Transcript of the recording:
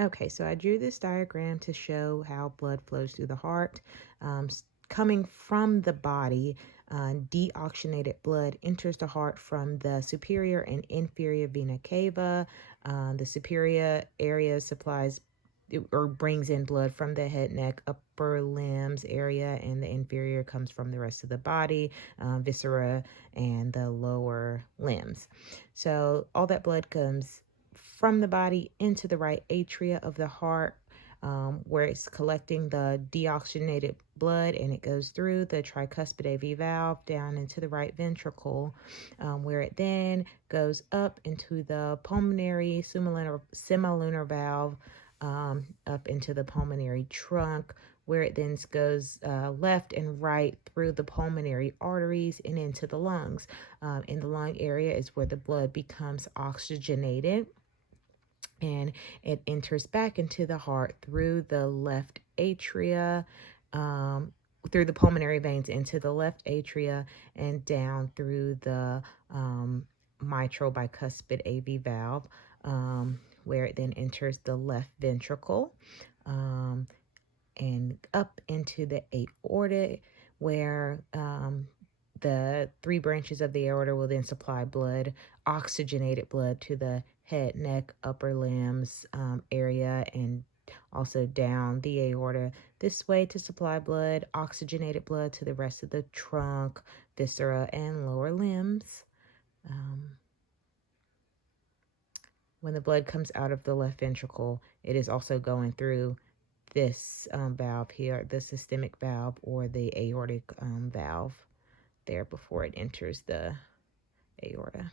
Okay, so I drew this diagram to show how blood flows through the heart. Coming from the body, deoxygenated blood enters the heart from the superior and inferior vena cava. The superior area supplies or brings in blood from the head, neck, upper limbs area, and the inferior comes from the rest of the body, viscera, and the lower limbs. So all that blood comes from the body into the right atria of the heart, where it's collecting the deoxygenated blood, and it goes through the tricuspid AV valve down into the right ventricle, where it then goes up into the pulmonary semilunar valve, up into the pulmonary trunk, where it then goes left and right through the pulmonary arteries and into the lungs. In the lung area is where the blood becomes oxygenated, and it enters back into the heart through the left atria, through the pulmonary veins into the left atria, and down through the mitral bicuspid AV valve, where it then enters the left ventricle, and up into the aorta, where the three branches of the aorta will then supply blood, oxygenated blood, to the head, neck, upper limbs area, and also down the aorta this way to supply blood, oxygenated blood, to the rest of the trunk, viscera, and lower limbs. When the blood comes out of the left ventricle, it is also going through this valve here, the systemic valve or the aortic valve there before it enters the aorta.